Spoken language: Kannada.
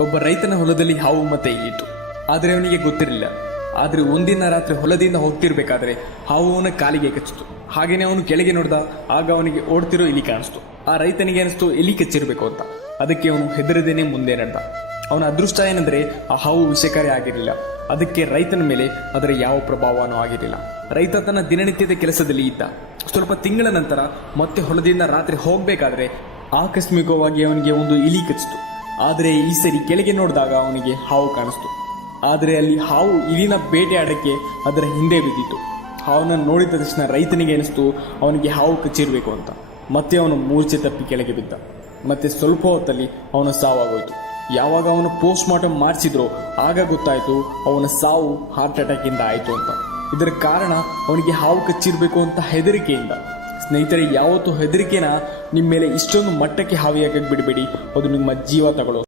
ಒಬ್ಬ ರೈತನ ಹೊಲದಲ್ಲಿ ಹಾವು ಮತ್ತೆ ಇಲ್ಲಿತ್ತು. ಆದರೆ ಅವನಿಗೆ ಗೊತ್ತಿರಲಿಲ್ಲ. ಆದರೆ ಒಂದಿನ ರಾತ್ರಿ ಹೊಲದಿಂದ ಹೋಗ್ತಿರ್ಬೇಕಾದ್ರೆ ಹಾವು ಅವನ ಕಾಲಿಗೆ ಕಚ್ಚಿತು. ಹಾಗೇನೆ ಅವನು ಕೆಳಗೆ ನೋಡ್ದ. ಆಗ ಅವನಿಗೆ ಓಡ್ತಿರೋ ಇಲಿ ಕಾಣಿಸ್ತು. ಆ ರೈತನಿಗೆ ಅನಿಸ್ತು ಇಲಿ ಕಚ್ಚಿರ್ಬೇಕು ಅಂತ. ಅದಕ್ಕೆ ಅವನು ಹೆದರದೇನೆ ಮುಂದೆ ನಡೆದ. ಅವನ ಅದೃಷ್ಟ ಏನಂದ್ರೆ ಆ ಹಾವು ವಿಷಕಾರಿ ಆಗಿರಲಿಲ್ಲ. ಅದಕ್ಕೆ ರೈತನ ಮೇಲೆ ಅದರ ಯಾವ ಪ್ರಭಾವನೂ ಆಗಿರಲಿಲ್ಲ. ರೈತ ತನ್ನ ದಿನನಿತ್ಯದ ಕೆಲಸದಲ್ಲಿ ಇದ್ದ. ಸ್ವಲ್ಪ ತಿಂಗಳ ನಂತರ ಮತ್ತೆ ಹೊಲದಿಂದ ರಾತ್ರಿ ಹೋಗ್ಬೇಕಾದ್ರೆ ಆಕಸ್ಮಿಕವಾಗಿ ಅವನಿಗೆ ಒಂದು ಇಲಿ ಕಚ್ಚಿತು. ಆದರೆ ಈ ಸರಿ ಕೆಳಗೆ ನೋಡಿದಾಗ ಅವನಿಗೆ ಹಾವು ಕಾಣಿಸ್ತು. ಆದರೆ ಅಲ್ಲಿ ಹಾವು ಇಲಿನ ಬೇಟೆ ಆಡಕ್ಕೆ ಅದರ ಹಿಂದೆ ಬಿದ್ದಿತ್ತು. ಹಾವನ್ನ ನೋಡಿದ ತಕ್ಷಣ ರೈತನಿಗೆ ಅನಿಸ್ತು ಅವನಿಗೆ ಹಾವು ಕಚ್ಚಿರ್ಬೇಕು ಅಂತ. ಮತ್ತೆ ಅವನು ಮೂರ್ಛೆ ತಪ್ಪಿ ಕೆಳಗೆ ಬಿದ್ದ. ಮತ್ತೆ ಸ್ವಲ್ಪ ಹೊತ್ತಲ್ಲಿ ಅವನ ಸಾವಾಗೋಯ್ತು. ಯಾವಾಗ ಅವನು ಪೋಸ್ಟ್ ಮಾರ್ಟಮ್ ಮಾಡಿಸಿದ್ರೋ ಆಗ ಗೊತ್ತಾಯ್ತು ಅವನ ಸಾವು ಹಾರ್ಟ್ ಅಟ್ಯಾಕ್ ಇಂದ ಆಯ್ತು ಅಂತ. ಇದರ ಕಾರಣ ಅವನಿಗೆ ಹಾವು ಕಚ್ಚಿರ್ಬೇಕು ಅಂತ ಹೆದರಿಕೆಯಿಂದ. ಸ್ನೇಹಿತರೆ, ಯಾವತ್ತೂ ಹೆದರಿಕೆನ ನಿಮ್ಮ ಮೇಲೆ ಇಷ್ಟೊಂದು ಮಟ್ಟಕ್ಕೆ ಹಾವಿಯಾಗಕ್ಕೆ ಬಿಡಬೇಡಿ. ಅದು ನಿಮ್ಮ ಜೀವ ತಗೊಳ್ಳೋ